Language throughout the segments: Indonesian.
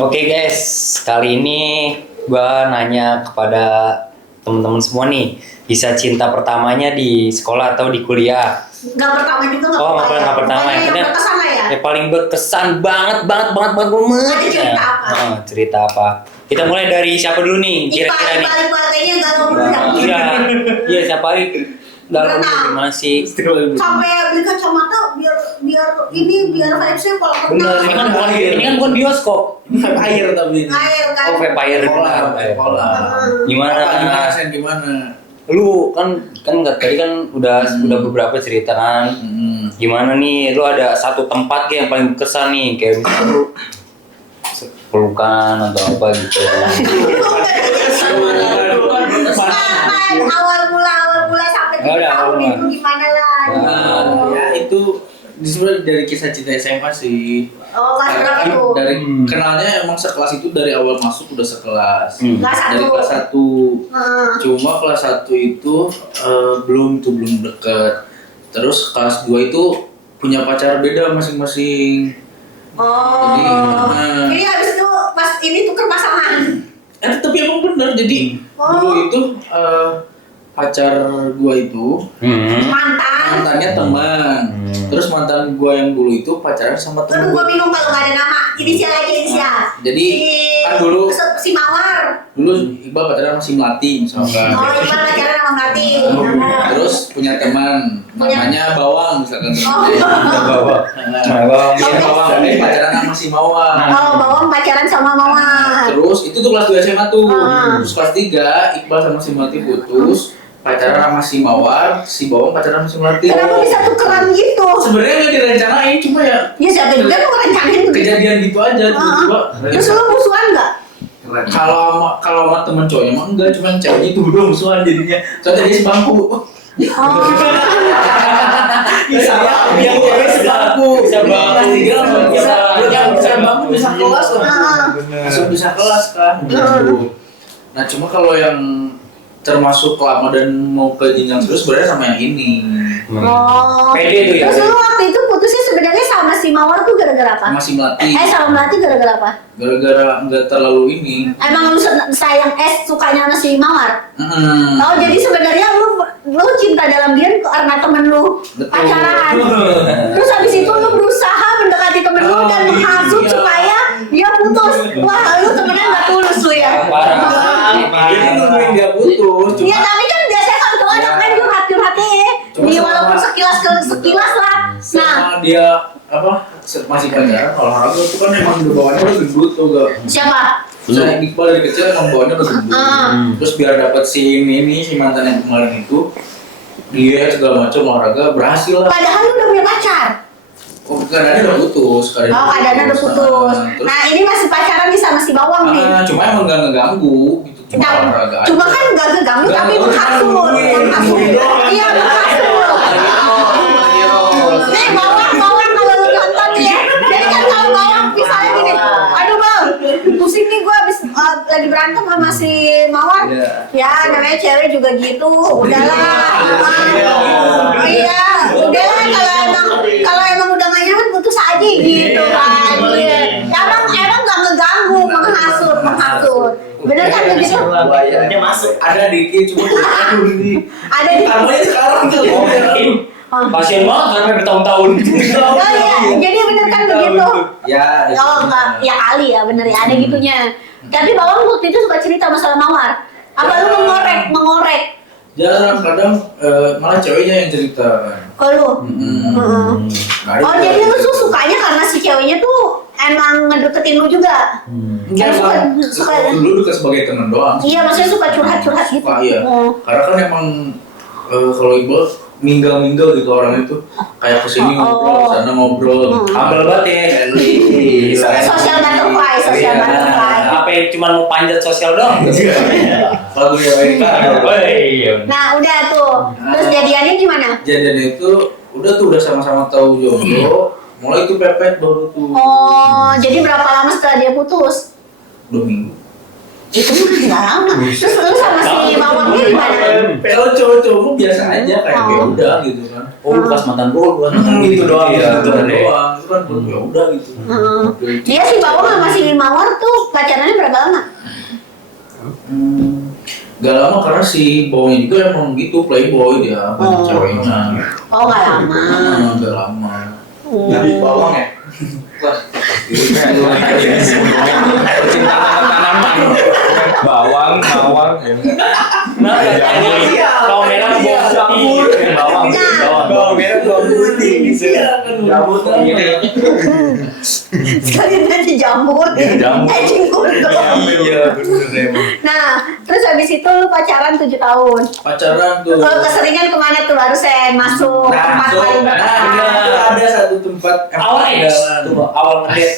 Oke guys, kali ini gua nanya kepada teman-teman semua nih, kisah cinta pertamanya di sekolah atau di kuliah? Nggak pertama juga nggak Oh, apa-apa nggak pertama ya. Yang berkesan lah ya. Yang paling berkesan banget. Ada cerita apa? Cerita apa? Kita mulai dari siapa dulu nih? Kira-kira nih. Iqbal kayaknya nggak mau Iya, siapa hari dalam gimana sih? sampai beli kacamata biar vibes-nya kalau Bener, ini kan bukan bioskop. Vape air tapi ini. air kan. Oh, vape air. Pola. Gimana? Lu kan tadi kan udah beberapa cerita kan. Gimana nih, lu ada satu tempat yang paling berkesan nih, kayak misalnya lu pelukan atau apa gitu. Awal mula sampai 3 tahun itu gimana lah? Ya itu sebenarnya dari kisah cinta SMA sih. Oh, kelas berapa tuh? Dari kenalnya emang sekelas itu dari awal masuk udah sekelas. Kelas Dari 1. kelas 1. Cuma kelas 1 itu belum deket. Terus kelas 2 itu punya pacar beda masing-masing. Oh. Jadi habis itu pas ini tuker pasangan. Tapi emang bener, jadi dulu itu pacar gua itu mantannya teman. Terus mantan gua yang dulu itu pacaran sama Aduh, temen. gua bingung kalau nggak ada nama. Inisial aja inisial. Jadi kan dulu si Mawar. Iqbal pacaran sama si Melati misalkan. Oh, Iqbal pacaran sama Melati. Terus punya teman namanya Bawang misalkan. Bawang. Jadi pacaran sama si Mawar. Oh, Bawang pacaran sama Mawar. Terus itu tuh kelas 2 SMA tuh. Terus kelas 3 Iqbal sama si Melati putus. Pacaran sama si Mawar, si Bawang pacaran sama si Melati. Kenapa bisa tukeran gitu? Sebenarnya nggak direncanain, cuma ya Ya siapa juga tuh rencanain begitu. kejadian gitu aja. Terus lu musuhan nggak? Kalau sama temen cowoknya mah enggak, cuma yang ceweknya itu udah musuhan jadinya. Soalnya dia sebangku. Bisa yang cewek sebangku. Kelas 3 yang sebangku bisa kelas lah. Langsung bisa kelas kan. Nah cuma kalau yang termasuk lama dan mau ke jenjang terus sebenarnya sama yang ini. Oh. Pede tuh ya. Terus lu waktu itu putusnya sebenarnya sama si Mawar tuh gara-gara apa? Sama si Melati. Sama Melati gara-gara apa? Gara-gara nggak terlalu ini. Emang lu sayang sukanya sama si Mawar? Oh, jadi sebenarnya lu cinta dalam dia karena temen lu pacaran. Terus habis itu lu berusaha mendekati temen lu dan menghasut supaya dia putus. Wah, lu temennya nggak tulus lu ya. Jadi nungguin dia putus. Iya, tapi kan biasanya kalau cowok ada kan curhat-curhatnya ya. Dia walaupun sekilas lah. Nah, dia masih pacaran olahraga itu kan emang udah bawaannya udah gendut tuh gak. siapa? Saya Iqbal dari kecil emang bawaannya udah gendut. Terus biar dapat si mantan yang kemarin itu dia segala macam olahraga berhasil lah. Padahal lu udah punya pacar. Oh, keadaannya udah putus. Keadaannya udah putus. Nah, ini masih pacaran nih sama si Bawang nih. Cuma emang gak ngeganggu gitu. Cuma kan gak ngeganggu tapi menghasut. Iya, menghasut. Nih Bawang kalau lu nonton ya. Jadi kan kalau Bawang misalnya gini, aduh Bang, pusing nih gue abis lagi berantem sama si Mawar. Ya namanya cewek juga gitu. Udahlah. Oh iya, udahlah kalau emang udah gak nyaman putus aja gitu kan. Emang gak ngeganggu, menghasut. Bener kan begitu? Dia masuk. Ada dikit cuma Ada di tamunya sekarang tuh. Pasien banget karena bertahun-tahun. Oh iya, jadi bener kan begitu? Ya. Oh enggak, ya kali ya bener ya ada gitunya. Tapi Bawang waktu itu suka cerita masalah Mawar. Apa lu mengorek? Jarang, kadang malah ceweknya yang cerita. Kalau oh jadi lu sukanya karena si ceweknya tuh emang ngedeketin lu juga? Suka dulu dekat sebagai teman doang. Iya, maksudnya suka curhat gitu. Iya. Karena kan emang kalau Iqbal minggal gitu orang itu kayak kesini ngobrol, sana ngobrol. Humble banget ya. Social butterfly. Apa yang cuma mau panjat sosial doang? Lagu di Amerika. Nah udah tuh. Terus jadiannya gimana? Jadiannya itu udah sama-sama tahu jomblo. Mulai itu pepet baru tuh. Oh, jadi berapa lama setelah dia putus? 2 minggu. Itu nggak lama. Terus lu sama si Mawar ini gimana? Kalau cowok-cowok biasa aja kayak ya udah gitu kan. oh lu bekas mantan gue, bukan gitu doang, Iya, gitu bener deh. doang. Itu kan ya udah gitu. Dia si Bawang sama si Mawar tuh pacarannya berapa lama? Gak lama karena si Bawangnya juga emang gitu playboy dia, banyak Oh. ceweknya. Oh nggak lama. Gak lama. Dari bawang ya? Wah, cinta tanaman. Bawang, bawang. Nah, katanya bawang merah bawang putih. Bawang, Nah. bawang merah bawang putih gitu. Jamur. Sekalian aja jamur. Jamur. Cinggur. Iya, bener emang. Nah, terus habis itu lu pacaran 7 tahun. Pacaran tuh. Kalau keseringan kemana tuh baru saya masuk tempat so, paling nah, berkesan. itu ada satu tempat Awal tuh awal ngedate.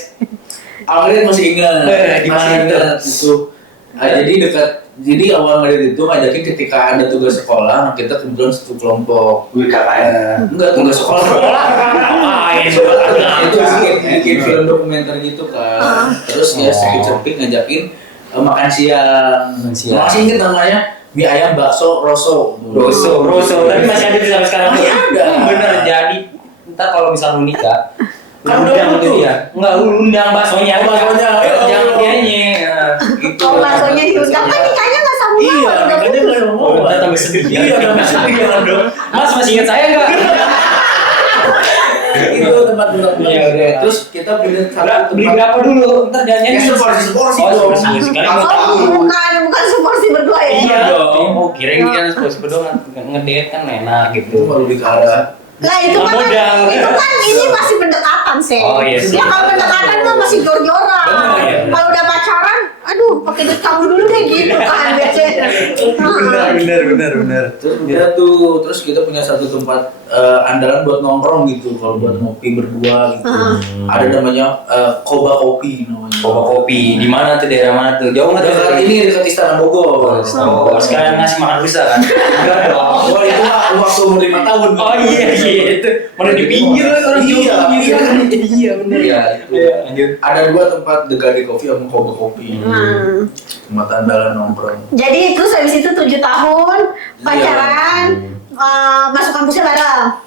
awalnya masih ingat. Di mana Masih ingat itu. Jadi dekat. Jadi awal ngedate itu ngajakin ketika ada tugas sekolah, nah kita kebetulan satu kelompok. Enggak tugas sekolah. Ngapain? Nah, itu bikin film dokumenter gitu kan. Terus dia cepet ngajakin makan siang. Makan siang. Masih inget namanya mie ayam bakso Roso. Roso, tapi masih ada sampai sekarang. Masih ada. Bener, jadi ntar kalau misalnya lu nikah, Kan lu udah undang tuh. tuh ya. Enggak, lu undang baksonya. Baksonya, Jangan dianya. Oh, baksonya diundang kan nikahnya nggak sama Iya, Mawar, udah makanya putus. nggak mau. Udah tambah sedih. Iya, tambah sedih dong. Mas masih ingat saya enggak? Itu tempat buat Iya, udah. Terus kita beli satu Beli tempat. berapa dulu? Ntar jangan Ya, seporsi Oh, dong. seporsi. Kali mau Oh, tahu. bukan seporsi berdua ya? Iya dong. Oh, kira ini kan seporsi doang ngedate kan enak Itu gitu. baru dikara. Lah itu kan, Modal. ini masih pendekatan sih. Oh, iya sih. Ya kalau pendekatan mah masih jor-joran. Bener, iya. Kalau udah pacaran, aduh pakai duit kamu dulu deh gitu kan biasanya. Benar. Terus kita terus kita punya satu tempat andalan buat nongkrong gitu, kalau buat ngopi berdua gitu. Ada namanya Koba Kopi namanya. Kopi kopi di mana tuh, daerah mana tuh? Jauh nggak tuh? Dekat ini dekat Istana Bogor. Oh, sekarang ngasih makan rusa kan? Enggak dong. Wah itu mah waktu umur 5 tahun. Oh iya itu. Mana di pinggir orang Iya, Jawa pinggir. Iya bener. Iya, itu. Iya, lanjut. Ada dua tempat The Gade Coffee sama Koba Kopi. Tempat andalan nongkrong. Jadi terus habis itu 7 tahun pacaran, masuk kampusnya bareng.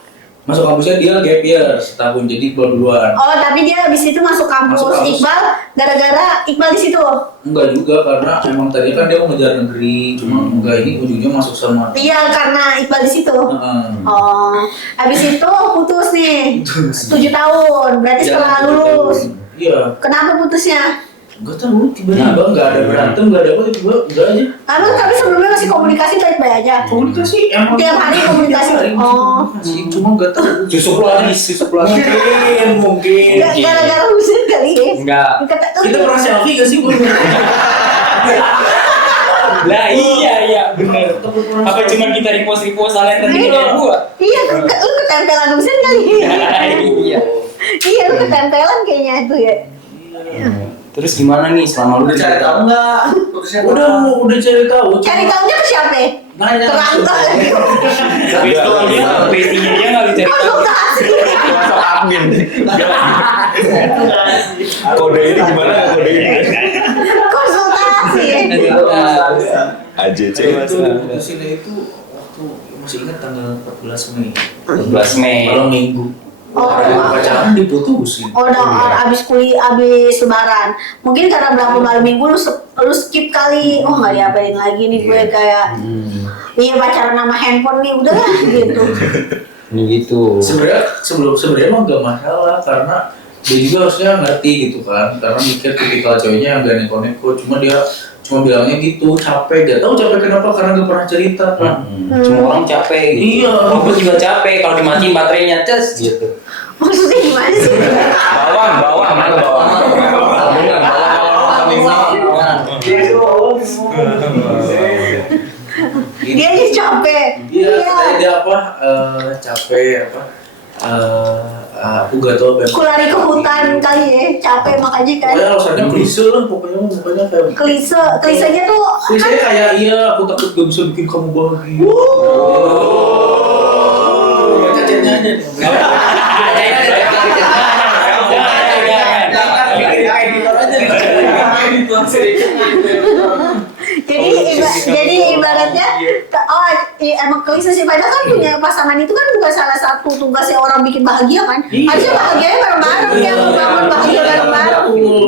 Masuk kampusnya dia gap year setahun, jadi Iqbal duluan. Oh tapi dia habis itu masuk kampus, Masuk kampus. Iqbal gara-gara Iqbal di situ. Enggak juga, karena emang tadi kan dia mau ngejar negeri, cuma enggak, ini ujungnya masuk sama. Iya karena Iqbal di situ. Heeh. Oh, habis itu putus nih. 7 tahun, berarti setelah lulus. Iya. Kenapa putusnya? Enggak tahu, tiba-tiba enggak ada berantem, enggak ada apa, tiba-tiba enggak aja. Lalu tapi sebelumnya masih komunikasi baik-baik aja. Komunikasi emang Tiap hari komunikasi. Tiap hari Oh. komunikasi, cuma enggak tahu. Susuk lagi. Mungkin. Gara-gara usin kali ya. Enggak. Kita pernah selfie gak sih? Lah iya bener. Apa cuman kita repost kalian tadi kayak gua? Iya, lu ketempelan usin kali. Iya. Iya, lu ketempelan kayaknya itu ya. Terus gimana nih selama lu Udah cari tahu nggak? Udah cari tahu. Cari tahunya ke siapa? Nanya Terangkan. Tapi itu dia bestinya dia enggak dicari tahu. Konsultasi. Masuk admin. Kode ini gimana ya kode ini? Konsultasi. AJC Itu putusinnya itu waktu masih ingat tanggal 14 Mei. 14 Mei. Malam Minggu. Oh. Pacaran diputusin. Oh, abis kuliah, abis lebaran. Mungkin karena berapa malam minggu lu skip kali. Oh, nggak diapain lagi nih gue kayak. Iya pacaran sama handphone nih, udah lah gitu. Ini gitu. Sebenarnya emang gak masalah karena dia juga harusnya ngerti gitu kan, karena mikir tipikal ceweknya yang gak neko-neko, cuma dia cuma bilangnya gitu capek, gak tahu capek kenapa karena gak pernah cerita kan. Semua orang capek gitu. Iya. Aku juga capek kalau dimatiin baterainya ces gitu. Maksudnya gimana sih? Bawang, mana bawang? Dia aja capek. Iya, katanya dia apa? Capek apa? Aku gak tau apa. Aku lari ke hutan kali ya, capek makanya kan. Pokoknya alasannya klise lah, pokoknya kayak. Klisenya tuh Klisenya kayak iya, aku takut gak bisa bikin kamu bahagia. Cacetnya aja nih. jadi ibaratnya emang klise sih. Padahal kan punya pasangan itu kan bukan salah satu tugasnya orang bikin bahagia kan. Harusnya bahagianya bareng-bareng ya, membangun bahagia bareng-bareng.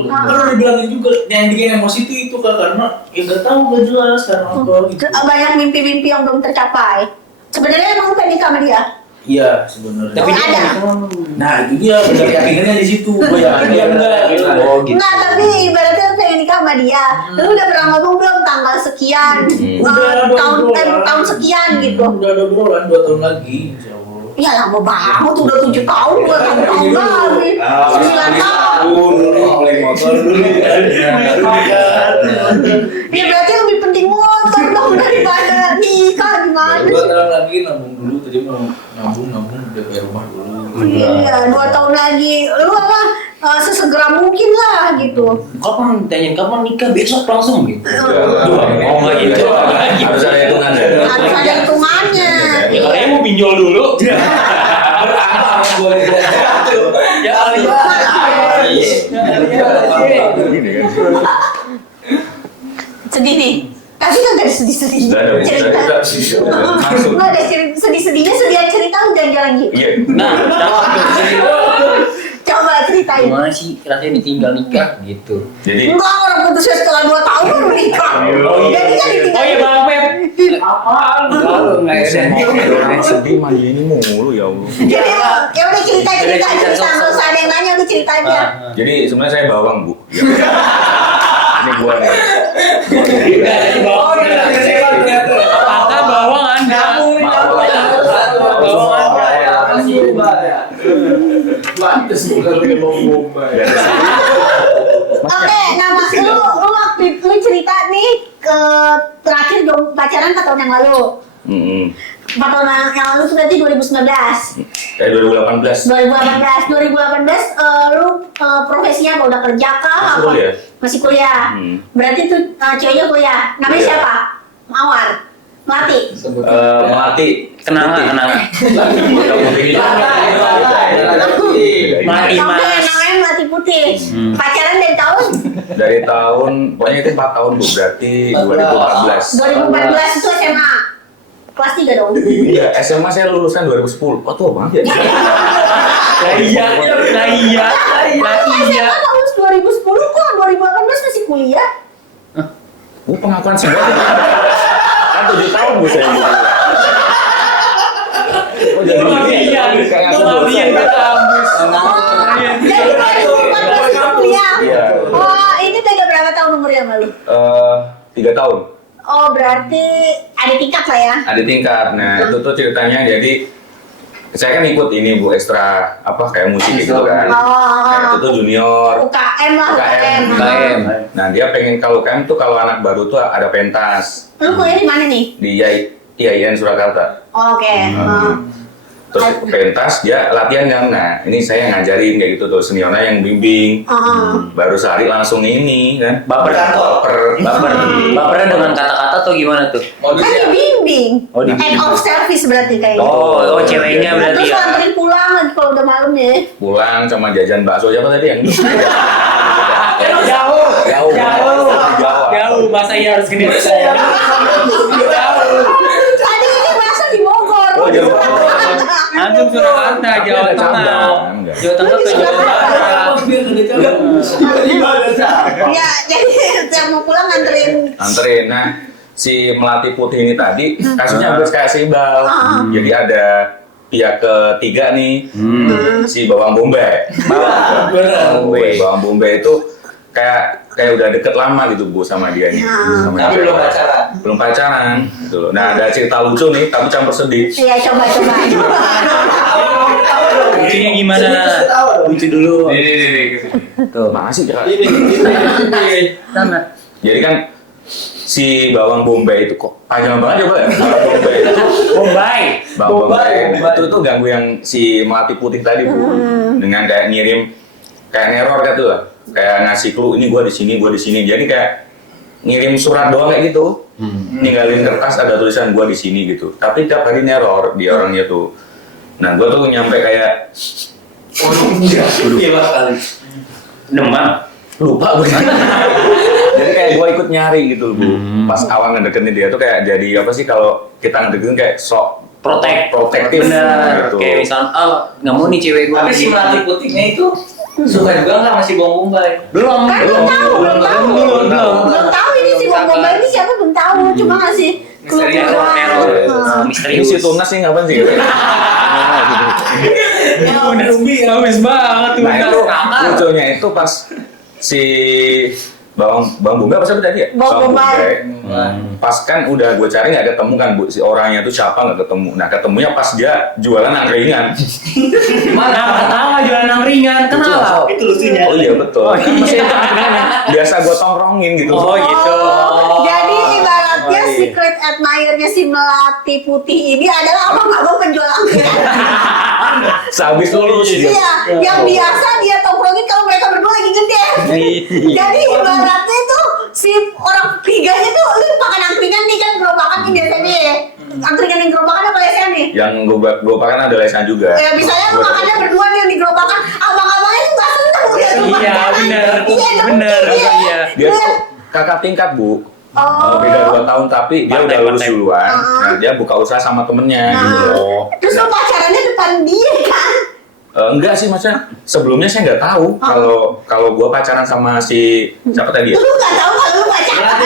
Kalau dibilangin juga yang bikin emosi itu Kak, karena ya nggak tahu nggak jelas karena apa gitu. Banyak mimpi-mimpi yang belum tercapai. Sebenarnya emang pengen nikah sama dia. Iya sebenarnya. Tapi dia ada. Nah itu dia benar yakinannya di situ. Gue yakin dia enggak. Oh gitu. Enggak, tapi ibaratnya lu pengen nikah sama dia. Lu udah pernah ngomong belum tanggal sekian, tahun sekian gitu. Udah ada obrolan 2 tahun lagi insya Allah. Ya lama banget, udah 7 tahun, 2 tahun lagi, 9 tahun. Ya berarti lebih penting motor dong daripada nikah, gimana 2 sih? tahun lagi nabung dulu, tadi mau nabung udah kayak rumah dulu. Iya, 2 tahun lagi, lu apa sesegera mungkin lah gitu. Kapan tanyain kapan nikah besok langsung gitu. Oh nggak gitu. Harus ada hitungan ya. Harus ada hitungannya. Ya kalian mau pinjol dulu. Ya kali Sedih nih. Tapi kan gak ada sedih-sedihnya Nggak ada, cerita. nggak ada. Masuk. Nggak ada sedih-sedihnya, sedih cerita lu jalan-jalan gitu. Iya. Nah, Coba ceritain. gimana sih rasanya ditinggal nikah gitu? Jadi Enggak, orang putusnya setelah 2 tahun baru nikah. Jadi kan ditinggal. Oh iya Bang Pep. Apaan? Enggak ada. sedih mandi ini mulu ya Allah. Jadi ya udah cerita, nggak usah ada yang nanya, udah cerita aja. Jadi sebenarnya saya bawang Bu. Ya. Ini gua nih. Apakah bawang Anda? Bawang Anda. Oke, nah Mas, lu waktu itu cerita nih ke terakhir dong pacaran 4 tahun yang lalu. 4 tahun yang lalu itu berarti 2019. 2018. 2018 lu profesinya apa, udah kerja kah? Masih apa? kuliah. Masih kuliah. Berarti tuh ceweknya kuliah. Namanya Iya. siapa? Mawar. Melati. Melati. Kenal nggak? Kenal nggak? Mati Sampai Mas. namanya Melati Putih. Pacaran dari tahun Dari tahun, pokoknya itu 4 tahun Bu, berarti 2014. 2014 itu SMA. Kelas 3 dong. Iya, SMA saya lulusan 2010. Oh, tua banget ya. Nah iya. SMA tahun 2010 kok 2018 masih kuliah. Pengakuan semua. Kan 7 tahun Bu saya. Oh, jadi Iya. kayak Itu ngabian ke kampus. Jadi 2014 itu kuliah. Iya. Oh, ini beda berapa tahun umurnya sama lu? 3 tahun. Oh, berarti ada tingkat lah ya. Ada tingkat. Nah, itu tuh ceritanya jadi saya kan ikut ini Bu, ekstra apa kayak musik gitu kan. Nah, itu tuh junior UKM lah, UKM. UKM. Nah, dia pengen kalau UKM tuh kalau anak baru tuh ada pentas Lu kuliah di mana nih? di IAIN Surakarta. Oh, oke. Terus pentas dia latihan kan. Nah, ini saya ngajarin kayak gitu tuh, seniornya yang bimbing. Baru sehari langsung ini kan. Baper. Baper. Bapernya dengan kata-kata atau gimana tuh? Kan dibimbing. Oh, dibimbing. End of service berarti kayak gitu. Oh, ceweknya berarti Terus ya. anterin pulang lagi kalau udah malam ya. Pulang sama jajan bakso siapa tadi yang itu? Jauh. Jawa. Jauh, masa iya harus gede. Tadi ini masa di Bogor. Oh, Jawa. Antum Surakarta, Jawa Ada Tengah. cabang. Jawa Tengah ke Jawa Barat. Ya, jadi setiap mau pulang Anterin. Nah, si Melati Putih ini tadi kasusnya hampir kayak si Iqbal. Jadi ada pihak ketiga nih, si Bawang Bombay. Bawang Bombay itu kayak udah deket lama gitu Bu sama dia nih. Sama Tapi dia. belum pacaran. Belum pacaran gitu loh. Nah, ada cerita lucu nih tapi campur sedih. Iya, coba. Lucunya gimana? Lucu dulu. Nih. Tuh, makasih Kak. Sana. Jadi kan si Bawang Bombay itu kok panjang banget ya Pak ya? Bawang Bombay itu Bawang Bombay itu ganggu yang si Melati Putih tadi Bu. Dengan kayak ngirim kayak neror gitu lah. Kayak ngasih clue ini gua di sini. Jadi kayak ngirim surat doang kayak gitu. Ninggalin kertas ada tulisan gua di sini gitu. Tapi tiap hari neror dia orangnya tuh. Nah, gua tuh nyampe kayak Iya bakal. Demam. lupa gue. Jadi kayak kayak gue ikut nyari gitu Bu. Pas awal ngedeketin dia tuh kayak jadi apa sih kalau kita ngedeketin kayak sok protektif bener gitu. kayak misalnya nggak mau nih cewek gue Tapi si melati putihnya itu suka juga nggak masih Bang Bombay? belum Kan belum tahu, belum tahu. Belum tahu ini si Bang Bombay ini siapa belum tahu, cuma ngasih clue doang. teror Ini misterius si Tunas sih ngapain sih? bagus banget Nah itu lucunya itu pas si Bang Bombay apa siapa tadi ya? Bang Bombay. Pas kan udah gue cari nggak ketemu kan Bu, si orangnya tuh siapa nggak ketemu. Nah ketemunya pas dia jualan angkringan. mana ketawa jualan angkringan kenapa Itu lucunya. Oh iya betul. Kan masih biasa gue tongkrongin gitu. Oh, gitu. Jadi ibaratnya Oh, iya. secret admirer-nya si Melati Putih ini adalah abang-abang penjual angkringan. Sehabis lulus dia. Iya, yang biasa dia tongkrongin kalau mereka berdua lagi ngedance. Jadi ibaratnya itu si orang ketiganya tuh lu makan angkringan nih kan gerobakan nih biasanya ya. Angkringan yang gerobakan apa biasanya nih? Yang gue pakai ada lesan juga. Ya misalnya lu makannya berdua nih yang di gerobakan, abang-abangnya tuh gak seneng udah Iya, gerobakan. bener. Iya, Bener, iya. iya. Dia tuh kakak tingkat Bu. Oh. Beda 2 tahun tapi dia udah lulus Part-time. duluan. Nah dia buka usaha sama temennya gitu loh. Terus lu pacarannya depan dia kan? Enggak sih maksudnya sebelumnya saya nggak tahu kalau gue pacaran sama si siapa tadi ya? Lu gak tahu kalau lu pacaran.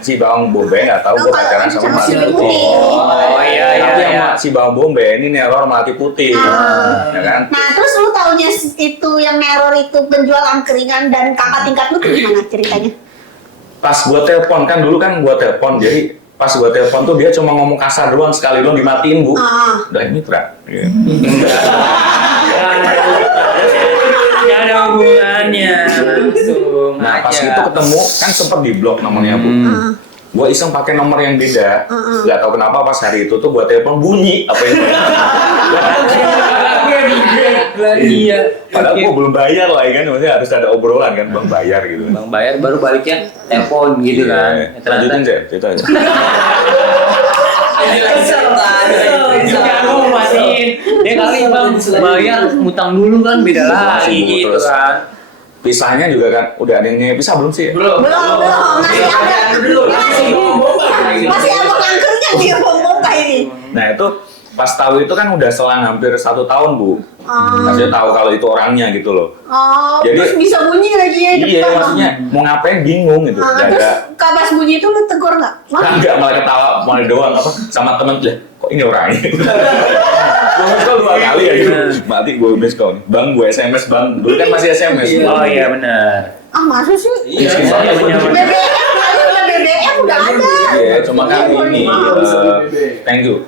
Si Bang Bombay nggak tahu gue pacaran sama Melati Putih. Oh iya iya Tapi yang iya. si Bang Bombay ini neror Melati Putih, ya kan? Nah terus lu taunya itu yang neror itu penjual angkringan dan kakak tingkat lu tuh gimana ceritanya? Pas gue telepon kan dulu kan gue telepon jadi pas gue telepon tuh dia cuma ngomong kasar doang sekali doang dimatiin Bu. Udah mitra. Nggak ada hubungannya langsung Nah pas aja. itu ketemu kan sempet di blok nomornya Bu. Gue iseng pakai nomor yang beda, nggak tahu kenapa pas hari itu tuh gue telepon bunyi apa yang Iya. padahal gue belum bayar lah ya kan, maksudnya harus ada obrolan kan, bang bayar gitu. Bang bayar baru baliknya telepon gitu kan. Lanjutin Zep, cerita aja. Jangan mau matiin. Dia kali bang bayar ngutang dulu kan beda lagi gitu Terus kan. pisahnya juga kan, udah ada yang pisah belum sih? Belum. Masih ada Dulu. masih abang angkringan dia Bombay ini. Nah itu pas tahu itu kan udah selang hampir 1 tahun Bu. Maksudnya tahu kalau itu orangnya gitu loh. Oh, Jadi- terus bisa bunyi lagi ya Iya depan. maksudnya mau ngapain bingung gitu. Gak Terus ada. kabas bunyi itu lu tegur nggak? Mas, Enggak malah ketawa malah doang apa sama temen lah kok ini orangnya. Gue miss call 2 kali ya gitu. Mati gue miss call. Bang gue SMS bang. Dulu kan masih SMS. Oh iya benar. ah masa sih? Iya. Saya punya BBM kali udah BBM udah ada. Iya, cuma kan ini thank you.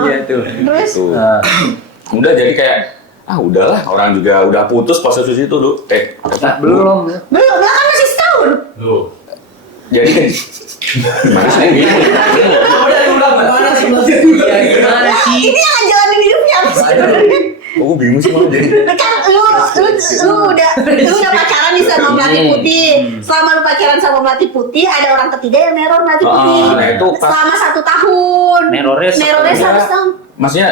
Iya tuh. Terus Tuh. Nah, Udah jadi kayak udahlah orang juga udah putus pas itu tuh. belum. belum lah kan masih setahun. Jadi kan gimana sih ini? Udah diulang gimana sih? Iya gimana sih? Ini yang ngejalanin hidupnya apa sih? Oh, gue bingung sih malah jadi. Kan lu udah pacaran nih sama Melati Putih. Selama lu pacaran sama Melati Putih, ada orang ketiga yang neror Melati Putih. Nah, itu pas- Selama 1 tahun. Nerornya Nerornya setahun. 1 tahun. Maksudnya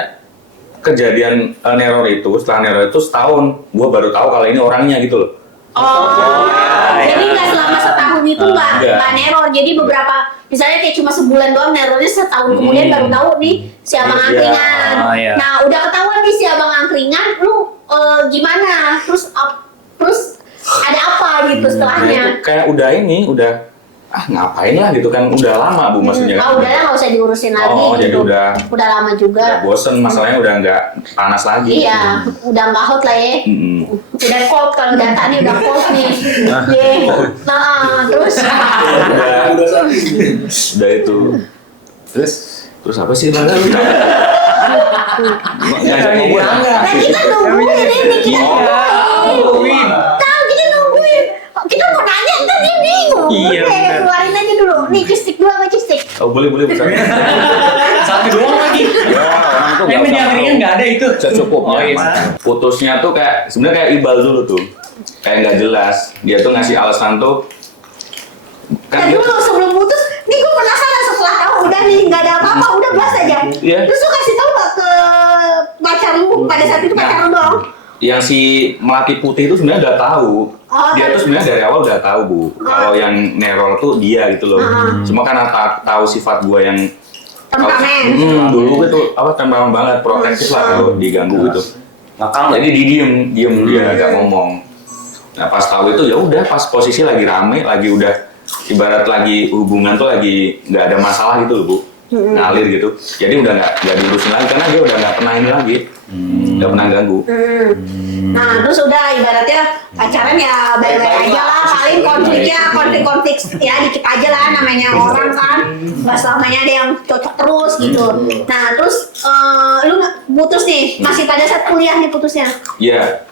kejadian neror itu setelah neror itu setahun gue baru tahu kalau ini orangnya gitu loh. Oh, ya. jadi nggak selama setahun itu nggak Enggak. neror. Jadi beberapa, misalnya kayak cuma sebulan doang nerornya, setahun kemudian baru tahu nih si abang Iya. angkringan. Oh, iya. Nah, udah ketahuan nih si abang angkringan, lu gimana? Terus ada apa gitu Nah, setelahnya? itu kayak udah ngapain lah gitu kan udah lama Bu maksudnya. Oh, udahlah nggak usah diurusin lagi. Oh, jadi gitu. udah lama juga. bosen masalahnya udah nggak panas lagi. Iya, udah nggak hot lah ya. Mm-mm. Udah cold kalau data nih udah cold nih. Ye. Nah, terus Udah itu. Terus apa sih Bang? Ngajak ngobrol. nah kita nungguin ini, kita nungguin. Tahu kita nungguin. Kita mau nanya ntar dia bingung. Iya, Udah, benar. keluarin aja dulu. Nih cistik dua sama cistik. Oh boleh besar. Satu doang lagi. Ya orang tuh Emang di angkringan nggak ada itu. secukupnya. Oh, iya. Putusnya tuh kayak sebenarnya kayak Ibal dulu tuh. Kayak nggak jelas. Dia tuh ngasih alasan tuh kan Dan dia- dulu sebelum putus, nih gue penasaran setelah tahu udah nih nggak ada apa-apa, udah belas aja. Iya. Terus lu kasih tahu nggak ke pacar lu pada saat itu pacar lu dong? yang si Melati Putih itu sebenarnya udah tahu. Oh, Dia tuh sebenarnya dari awal udah tahu, Bu. Kalau yang neror tuh dia gitu loh. Cuma karena tahu sifat gua yang Temperamen. dulu itu apa temperamen banget, protektif lah kalau diganggu gitu. Jadi diem dia nggak ngomong. Nah pas tahu itu ya udah pas posisi lagi rame, lagi udah ibarat lagi hubungan tuh lagi nggak ada masalah gitu loh, Bu. Ngalir gitu. Jadi udah nggak diurusin lagi karena dia udah nggak pernah ini lagi. Nggak pernah ganggu. Nah, terus udah ibaratnya pacaran ya baik-baik aja lah, paling konfliknya konflik ya dikit aja lah, namanya orang kan nggak selamanya ada yang cocok terus gitu. Nah, terus lu putus nih, masih pada saat kuliah nih putusnya? Iya.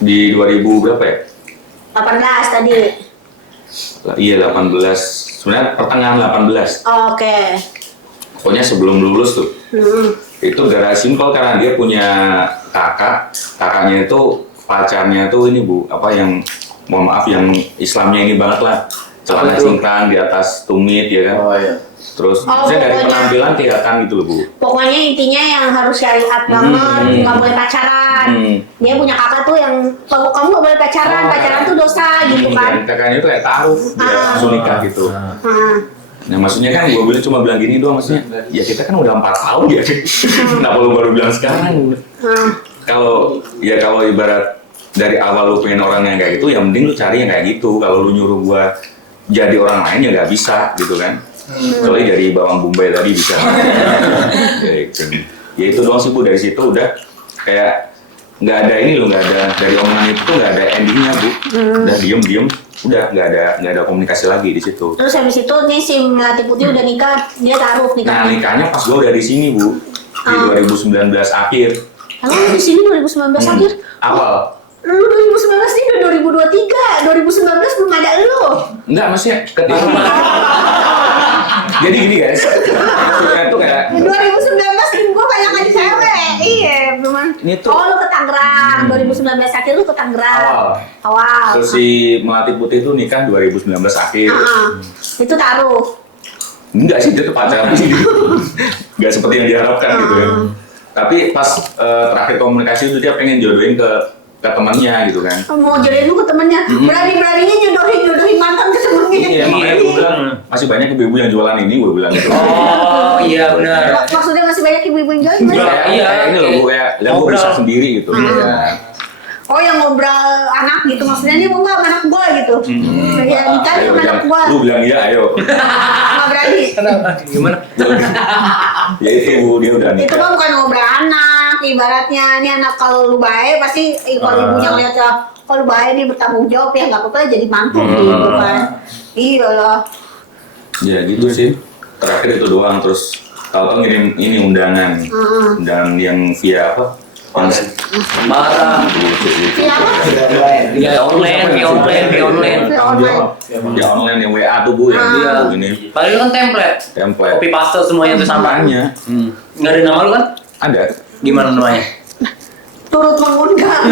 Di 2000 berapa ya? 18 tadi. Iya 18. Sebenarnya pertengahan 18. Oke. Pokoknya sebelum lulus tuh. Itu gara simpel karena dia punya kakaknya itu pacarnya tuh ini Bu, apa yang mohon maaf yang Islamnya ini banget lah, celana cingkrang di atas tumit ya kan. Oh iya. Terus Oh, saya dari pokoknya- penampilan kelihatan gitu loh Bu. Pokoknya intinya yang harus syariat banget, nggak boleh pacaran. Dia punya kakak tuh yang kamu nggak boleh pacaran tuh dosa gitu kan. Dan kakaknya itu kayak taruh dia langsung nikah gitu. Nah maksudnya kan gue cuma bilang gini doang, maksudnya ya kita kan udah 4 tahun ya, kenapa lu baru bilang sekarang? Kalau ibarat dari awal lu pengen orang yang kayak gitu, ya mending lu cari yang kayak gitu. Kalau lu nyuruh gua jadi orang lain ya nggak bisa gitu kan. Kecuali dari bawang bombay tadi bisa. Ya itu doang sih Bu, dari situ udah kayak nggak ada ini loh, nggak ada dari omongan itu tuh nggak ada endingnya Bu. Udah diem, udah nggak ada komunikasi lagi di situ. Terus habis itu nih si Melati Putih udah nikah, dia taruh Nah nikah. nikahnya pas gua udah di sini Bu, di 2019 akhir. Emang lu di sini 2019 akhir? Awal. Lu 2019 ini udah 2023, 2019 belum ada lu. Enggak, maksudnya ketahuan. Jadi gini guys, maksudnya tuh kayak 2019 tim gua banyak aja cewek. Iya, belum. Ini tuh- Oh, lu ke Tangerang. 2019 akhir lu ke Tangerang. Awal. terus si Melati Putih itu nikah 2019 akhir. Itu taruh. Enggak sih, dia tuh pacaran sih gitu. Enggak seperti yang diharapkan gitu ya. Tapi pas terakhir komunikasi itu dia pengen jodohin ke temannya gitu kan. Mau jodohin lu ke temennya. Berani-beraninya jodohin mantan ke temennya. Iya, makanya gue bilang masih banyak ibu-ibu yang jualan ini, gue bilang gitu. Oh iya benar. Maksudnya masih banyak ibu-ibu yang jual gimana? Iya. Kayak ini loh, gue kayak lihat gue bisa sendiri gitu. Ya. Oh, yang ngobrol anak gitu, maksudnya nih mau nggak sama anak gua gitu. Ya nikah Ayo, sama anak gua. lu bilang iya, ayo. Nggak berani. Gimana? Ya itu Bu, dia udah Itu nikah. mah bukan ngobrol anak, ibaratnya ini anak kalau lu baik pasti kalau ibunya ngeliat ya, kalau lu baik nih bertanggung jawab ya nggak apa-apa jadi mantu gitu kan. Iya lah. Ya gitu sih. Terakhir itu doang, terus tahu-tahu ngirim ini undangan yang via apa? Marah. Iya apa? Ya online. Ya online yang WA tuh Bu, yang ini Padahal kan template. template. Copy paste semuanya tuh sama. Makanya Nggak ada nama lu kan? ada. Gimana namanya? Turut mengundang.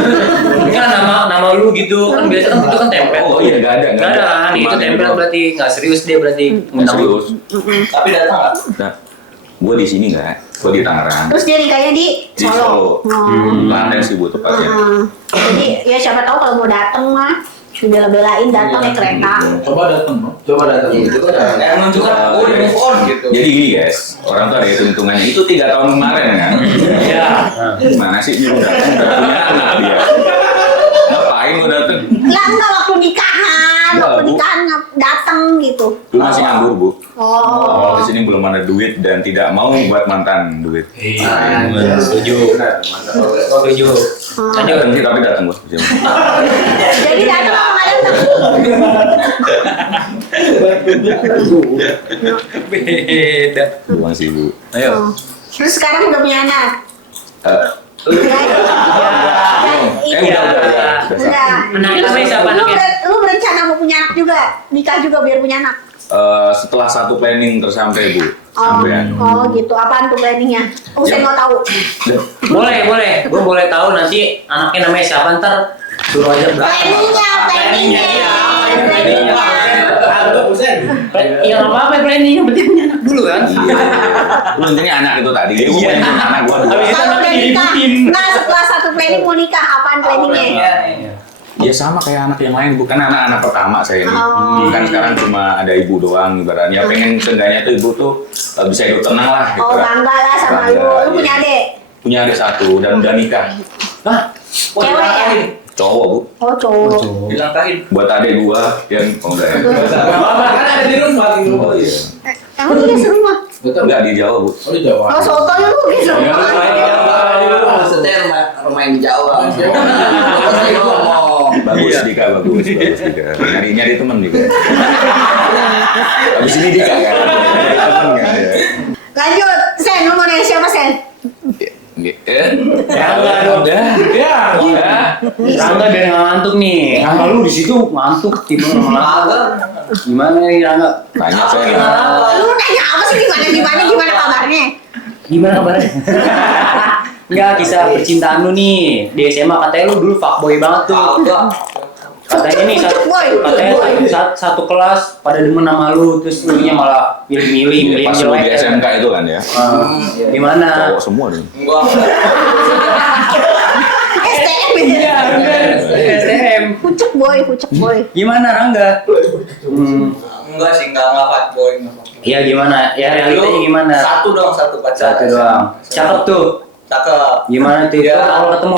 Enggak nama lu gitu kan biasa kan itu kan template. Oh iya nggak ada. Nggak ada kan? Itu Cuma template itu. berarti nggak serius dia berarti Nggak ngundang lu. serius. Tapi datang nggak? Nah, gue di sini nggak, gue di Tangerang. Terus dia nikahnya di Di Solo. Solo. Klaten sih Bu tepatnya. Jadi ya siapa tahu kalau mau dateng mah bela-belain datang naik kereta. Coba datang, no? Coba datang. Itu kan kayak menunjukkan aku udah move on gitu. Jadi gini guys, orang tuh ada hitung-hitungannya. Itu 3 tahun kemarin kan. Iya. Gimana sih dia udah punya anak dia. Ngapain lu dateng? Lah enggak waktu nikahan, Enggak, waktu Bu. nikahan dateng gitu. Lu masih nganggur Bu. Oh. Di sini belum ada duit dan tidak mau buat mantan duit. Iya. Setuju. Setuju. Lanjut. Nanti tapi datang Bu. Jadi dateng apa nggak dateng? Beda. Buang sih Bu. Ayo. Terus sekarang udah punya anak. Eh, Iya. Udah. Anaknya namanya siapa anaknya? Lu berencana mau punya anak juga? Nikah juga biar punya anak? setelah satu planning tersampai Bu. Oh, Sampean. oh gitu. Apaan tuh planningnya? Oh, saya mau tahu. Boleh. Gue boleh tahu nanti anaknya namanya siapa ntar suruh aja berapa. Planningnya. Iya nggak apa-apa planningnya, penting punya anak dulu kan. Lu intinya anak itu tadi. Jadi gue pengen punya anak gue dua. Habis itu Kalau anaknya udah nikah, diributin. nah setelah satu planning mau nikah, apaan planningnya? Ya sama kayak anak yang lain, bukan anak-anak pertama saya ini. Oh. Kan sekarang cuma ada ibu doang ibaratnya. Pengen seenggaknya tuh ibu tuh bisa hidup tenang lah gitu. Oh, bangga lah sama lu. Lu punya adik? Punya adik satu dan udah nikah. Hah? Cewek ya? Cowok, Bu. Oh, cowok. Dilangkahin. Buat adik gua yang udah ya. Kan ada di rumah gitu. Oh iya. Emang dia serumah? Enggak di Jawa, Bu. Oh di Jawa. Oh, soto lu di serumah. Maksudnya rumah yang di Jawa. Bagus Dika, bagus Dika. Nyari teman juga. Habis ini Dika kan. Nyari teman kan ya. Lanjut, Sen, lu mau nanya siapa, Sen? Rangga dong. Ya. Rangga dari ngantuk nih. Rangga lu di situ ngantuk gimana? Gimana nih Rangga? Banyak saya. Lu nanya apa sih gimana kabarnya? Gimana kabarnya? Enggak, kisah percintaan lu nih di SMA katanya lu dulu fuckboy banget tuh. Katanya nih satu kelas pada demen sama lu, terus lu nya malah milih Pas lu di SMK itu kan ya. Gimana? Cowok semua nih. Enggak. STM ya? STM. Pucuk boy. Gimana Rangga? Enggak sih, enggak fuckboy. Iya gimana? Ya realitanya gimana? Satu pacar. Satu doang. Cakep tuh. Cakep. Gimana tuh? Dia- Awal ketemu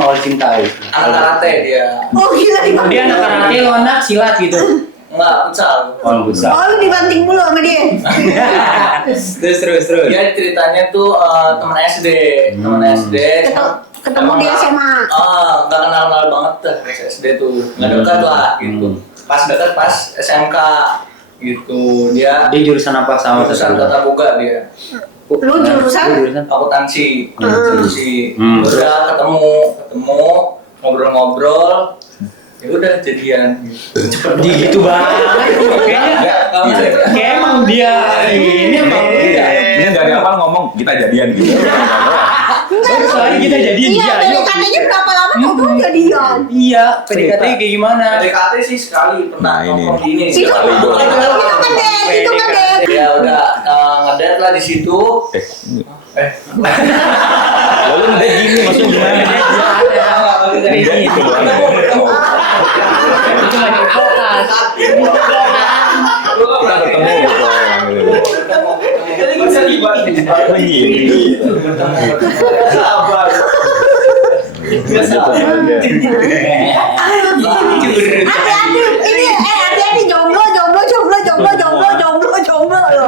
awal cinta. Anak karate dia. Oh, gila dibanting. Dia anak karate, lo anak silat gitu. Enggak, futsal. Oh, futsal. Oh, lu dibanting mulu sama dia? Terus. Dia ceritanya tuh teman SD. Ketemu di SMA. Nggak kenal banget tuh SD tuh, nggak dekat lah gitu. Pas dekat pas SMK gitu dia Jurusan apa sama jurusan tata boga dia. Lu jurusan? Akuntansi. Hmm. Udah ketemu ngobrol-ngobrol. Ya udah jadian. gitu banget. Kayaknya emang dia ini emang Ini dari awal ngomong kita jadian gitu. soalnya kita jadian Iya, PDKT-nya berapa lama kok jadian? Iya, PDKT kayak gimana? PDKT sih sekali pernah Nah, ini. nongkrong di ini. Situ ngedate. Ya udah ngedate lah di situ. Lalu udah gini maksudnya gimana? Kita ketemu gitu. Hati-hati jomblo loh.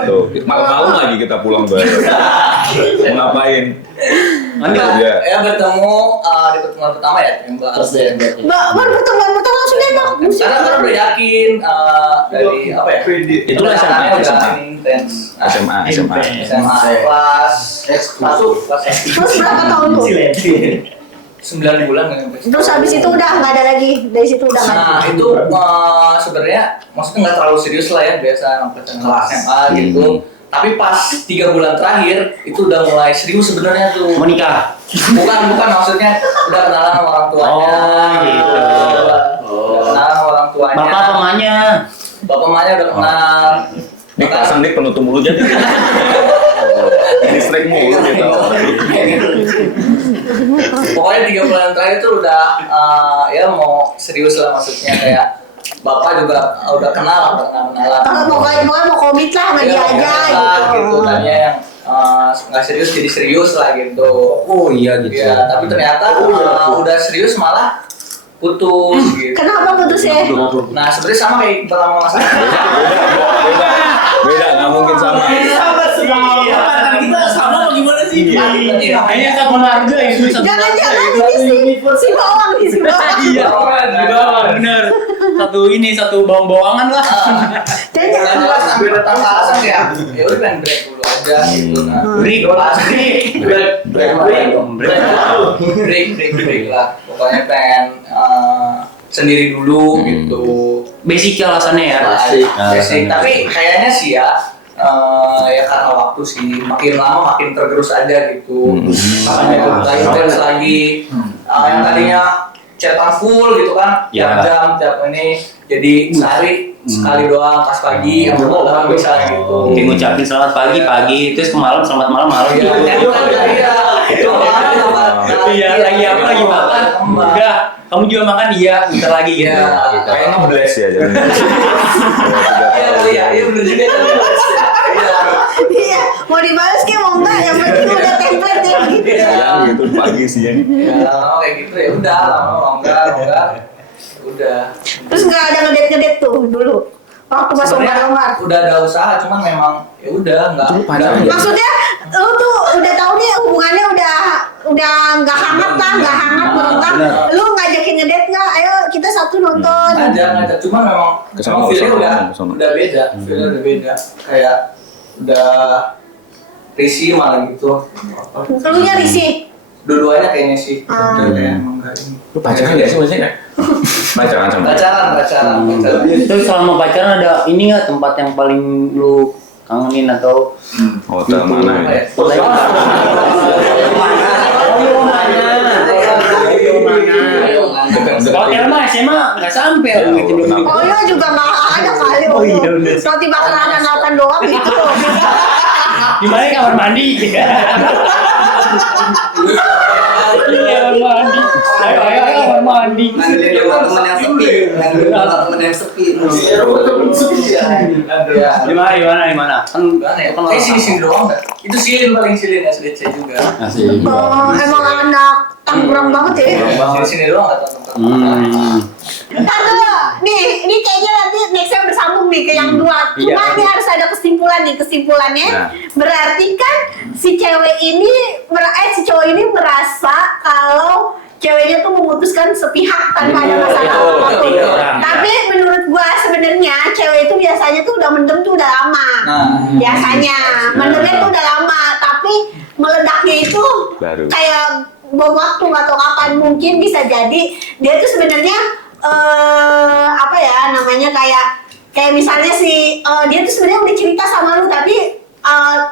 Tuh, malam-malam lagi kita pulang tuh. Mau ngapain? Ya bertemu di pertemuan pertama ya yang bahas Baru pertemuan pertama langsung nembak. karena kan udah yakin dari apa ya Itulah SMA. SMA kelas masuk kelas Terus berapa tahun tuh? 9 bulan nggak nyampe. Terus habis itu udah nggak ada lagi, dari situ udah nggak ada. Nah itu sebenarnya maksudnya nggak terlalu serius lah ya, biasa pacaran SMA gitu. Tapi pas 3 bulan terakhir itu udah mulai serius sebenarnya tuh. Mau nikah? Bukan maksudnya udah kenalan sama orang tuanya. Oh, gitu. Udah kenalan sama orang tuanya. Bapak pemanya. Bapak mamanya udah kenal. Dik pasang dik penutup mulut jadi. Ini strike mulu gitu. Pokoknya 3 bulan terakhir tuh udah ya mau serius lah, maksudnya kayak bapak juga udah kenal, kenalan. Pokoknya mau komit lah sama dia aja gitu. Tanya yang nggak serius jadi serius lah gitu. Oh iya gitu. Ya, tapi ternyata udah serius malah putus gitu. Kenapa putusnya? Nah sebenarnya sama kayak pertama mas. Beda, nggak mungkin sama. Kita sama apa gimana sih? Kayaknya satu marga itu satu. Jangan-jangan ini si bawang nih, si bawang. Iya, bener. Satu bawang-bawangan lah. Jangan-jangan. Jelas sambil datang ke alasan ya. Ya udah pengen break dulu aja gitu. Nah, break lah. Pokoknya pengen sendiri dulu gitu. Basic alasannya ya. Basic. Tapi kayaknya sih ya. Ya karena waktu sih makin lama makin tergerus aja gitu. Makanya lagi intens lagi. Yang tadinya chatan full gitu kan, Ya. jam ini jadi sehari sekali doang pas pagi atau malam bisa gitu. Mungkin ngucapin selamat pagi, terus ke malam, selamat malam. Iya, iya. Iya, lagi apa? Lagi makan? Enggak. Kamu juga makan? Iya. Bentar lagi gitu. Kayak ngebles ya. Iya bener juga. Iya, mau dibalas kayak mau enggak, yang penting udah template ya gitu. Ya gitu pagi sih ya. Ya kayak gitu ya udah lama enggak. Udah. Terus nggak ada ngedet tuh dulu waktu pas lombar. Udah ada usaha, cuman memang ya udah enggak. Maksudnya lu tuh udah tahu nih hubungannya udah nggak hangat lah, nggak hangat merenggang. Lu ngajakin ngedet nggak? Ayo kita satu nonton. Ngajak. Cuma memang feelnya udah beda. Feelnya udah beda. Kayak udah risih malah gitu. Lu nya risih. Dua-duanya kayaknya sih. Kayak emang enggak ini. Lu pacaran gak sih maksudnya? Pacaran sama. Pacaran. Terus selama pacaran ada ini nggak tempat yang paling lu kangenin atau Hotel mana ya? Hotel mah SMA nggak sampai gitu. Oh iya juga nggak ada kali. Oh iya, bener. Roti bakar anak doang gitu. Di mana kamar mandi? Kamar mandi. Ayo kamar mandi. Ngandelin teman yang sepi, teman yang sepi. Gimana? Kan Kayak sini doang nggak? Itu silin paling silin SDC juga. Oh, emang anak tanggung banget ya. Sini doang nggak teman-teman. Ntar dulu, nih kayaknya nanti nextnya bersambung nih ke yang dua. Cuma Iya. ini harus ada kesimpulannya. Nah. Berarti kan si cowok ini merasa kalau ceweknya tuh memutuskan sepihak tanpa ada masalah apapun. Tapi menurut gua sebenarnya cewek itu biasanya tuh udah mendem tuh udah lama. Biasanya mendemnya tuh udah lama, tapi meledaknya itu Baru. kayak bom waktu atau kapan. Mungkin bisa jadi dia tuh sebenarnya apa ya namanya kayak misalnya dia tuh sebenarnya udah cerita sama lu tapi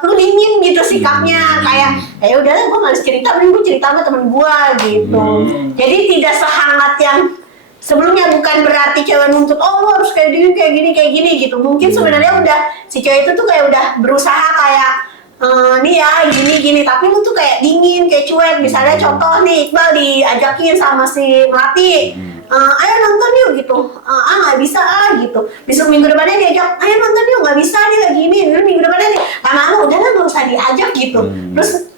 lu dingin gitu sikapnya, kayak ya udahlah gue males cerita, mending gue cerita sama temen gue gitu. Jadi tidak sehangat yang sebelumnya. Bukan berarti cewek nuntut lu harus kayak gini gitu. Mungkin sebenarnya udah si cewek itu tuh kayak udah berusaha kayak nih ya gini, tapi lu tuh kayak dingin, kayak cuek. Misalnya contoh nih, Iqbal diajakin sama si Melati, ayo nonton yuk gitu, nggak bisa gitu. Besok minggu depannya diajak, ayo nonton yuk, nggak bisa nih lagi ini. Minggu depannya nih, lama-lama udahlah nggak usah diajak gitu. Terus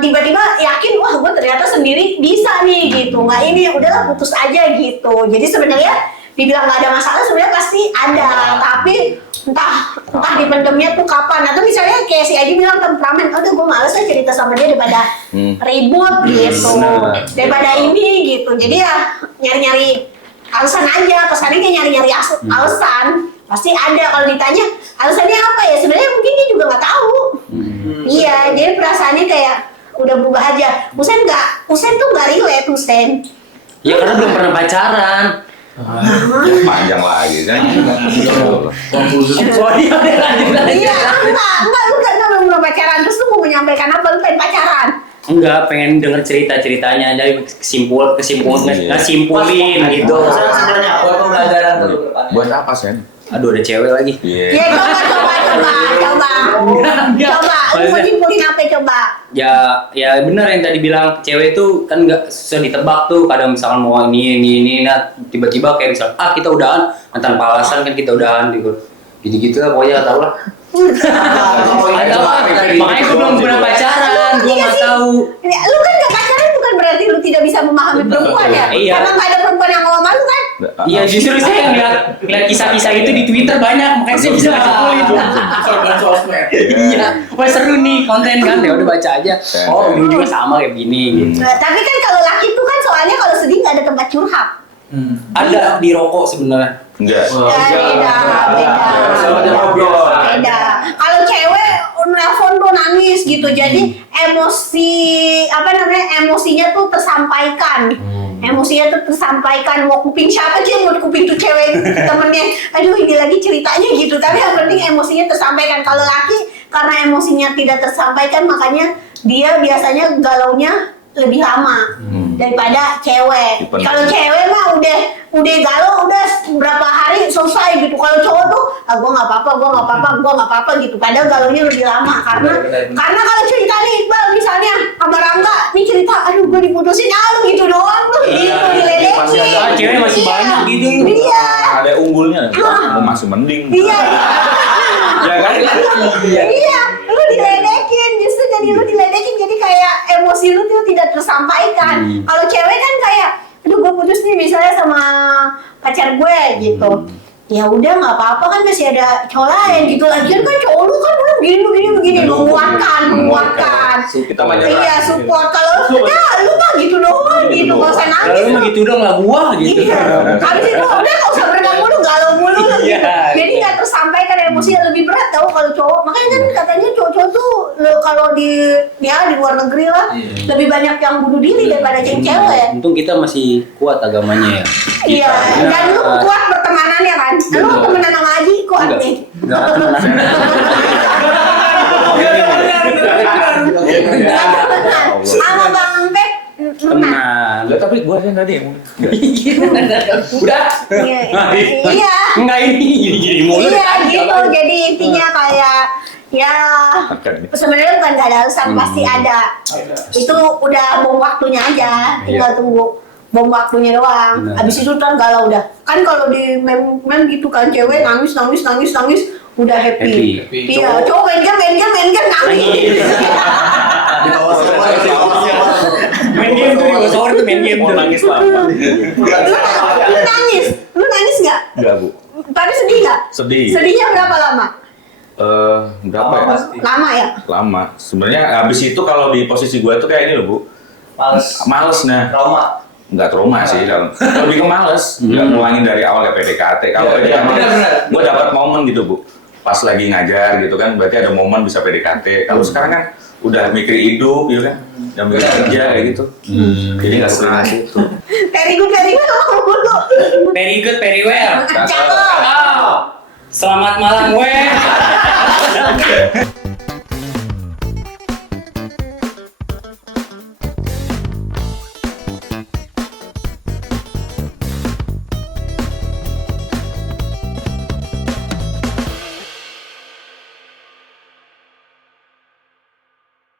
tiba-tiba yakin, wah gue ternyata sendiri bisa nih gitu, nggak ini, udahlah putus aja gitu. Jadi sebenarnya dibilang nggak ada masalah, sebenarnya pasti ada, tapi entah dipendemnya tuh kapan. Atau misalnya kayak si Aji bilang temperamen, udah gue males aja cerita sama dia daripada ribut gitu, daripada ini gitu. Jadi ya nyari-nyari alasan aja, kesannya kayak nyari-nyari alasan. Pasti ada. Kalau ditanya alasannya apa ya, sebenarnya mungkin dia juga nggak tahu. Iya, jadi perasaannya kayak udah berubah aja. Usen tuh nggak relate Usen. Ya karena belum pernah pacaran. Panjang lagi kan. Oh iya, lanjut. Iya, enggak, lu kan belum pacaran, terus lu mau menyampaikan apa? Lu pengen pacaran? Enggak, pengen denger cerita-ceritanya aja, ngesimpulin gitu. Sebenarnya buat pembelajaran tuh depannya. Buat apa Sen? Aduh, ada cewek lagi. Iya. Ya coba. Lu mau simpulin apa coba? Ya benar yang tadi bilang, cewek itu kan nggak susah ditebak tuh. Kadang misalkan mau ini, nah tiba-tiba kayak misal kita udahan, tanpa alasan kan kita udahan gitu lah pokoknya, tau lah. Makanya gue belum pernah pacaran, gue nggak tahu. Lu kan gak pacaran bukan berarti lu tidak bisa memahami perempuan ya? Iya. Karena gak ada perempuan yang mau malu kan? Iya, justru saya ngeliat kisah-kisah itu di Twitter banyak, makanya saya bisa nyimpulin. Iya, wah seru nih konten kan, ya udah baca aja. Oh, ini juga sama kayak begini gitu. Nah, tapi kan kalau laki tuh kan soalnya kalau sedih gak ada tempat curhat. Ada di rokok sebenarnya. Enggak. Beda. Kalau cewek nelfon tuh nangis gitu, jadi emosinya tuh tersampaikan. Mau kuping siapa sih, mau kuping tuh cewek temennya, aduh ini lagi ceritanya gitu, tapi yang penting emosinya tersampaikan. Kalau laki karena emosinya tidak tersampaikan, makanya dia biasanya galaunya lebih lama. daripada cewek. Dipendam. Kalau cewek mah udah galau udah berapa hari selesai gitu. Kalau cowok tuh gua nggak apa-apa gitu. Padahal galaunya lebih lama karena kalau cerita nih Iqbal misalnya sama Rangga nih cerita, aduh gua diputusin lu gitu doang tuh gitu diledekin. Cewek masih banyak gitu. Iya. Ada unggulnya, masih mending. Iya. Ya kan? Iya, lu diledekin, justru jadi lu diledekin jadi kayak emosi lu tuh tidak tersampaikan. Kalau cewek kan kayak, aduh gue putus nih misalnya sama pacar gue gitu. Ya udah nggak apa-apa kan masih ada cowok lain gitu. Lagian kan cowok lu kan udah begini menguatkan. Kita menyerah. Iya support. Kalau ya lu mah gitu doang gitu, nggak usah nangis. Kalau mah gitu dong lah gua gitu. Iya. Habis itu udah nggak usah berenang mulu, galau mulu. Iya. Jadi nggak tersampaikan emosi yang lebih berat tau kalau cowok. Makanya kan katanya cowok-cowok tuh kalau di luar negeri lah lebih banyak yang bunuh diri daripada cewek. Untung kita masih kuat agamanya ya. Iya. Dan lu kuat bertemanannya kan. Lu temenan sama Aji kuat nih. Enggak temenan. Sama Bang Pep Temenan. Lah tapi gua yang tadi yang Udah. Iya. Enggak ini gini mulu. Iya gitu. Jadi intinya kayak ya sebenarnya bukan gak ada alasan, pasti ada. Itu udah bom waktunya aja, tinggal tunggu bom waktunya doang. Habis itu kan galau udah. Kan kalau di mem gitu kan cewek nangis udah happy. Iya, cowok main game nangis. Main game tuh di bawah shower tuh main game tuh. nangis lah. Lu nangis nggak? Enggak, Bu. Pada sedih nggak? Sedih. Sedihnya berapa lama? Berapa ya? Lama ya? Lama. Sebenarnya habis itu kalau di posisi gua tuh kayak ini loh, Bu. Males nah. Trauma. Enggak trauma sih, lebih ke males. Enggak ngulangin dari awal kayak PDKT. Kalau PDKT gua dapat momen gitu, Bu. Pas lagi ngajar gitu kan, berarti ada momen bisa PDKT. Kalau sekarang kan udah mikir hidup gitu kan, udah mikir kerja kayak gitu. Jadi nggak sering itu. Very good dulu. Very good, very well. Cakep. Selamat malam, weh.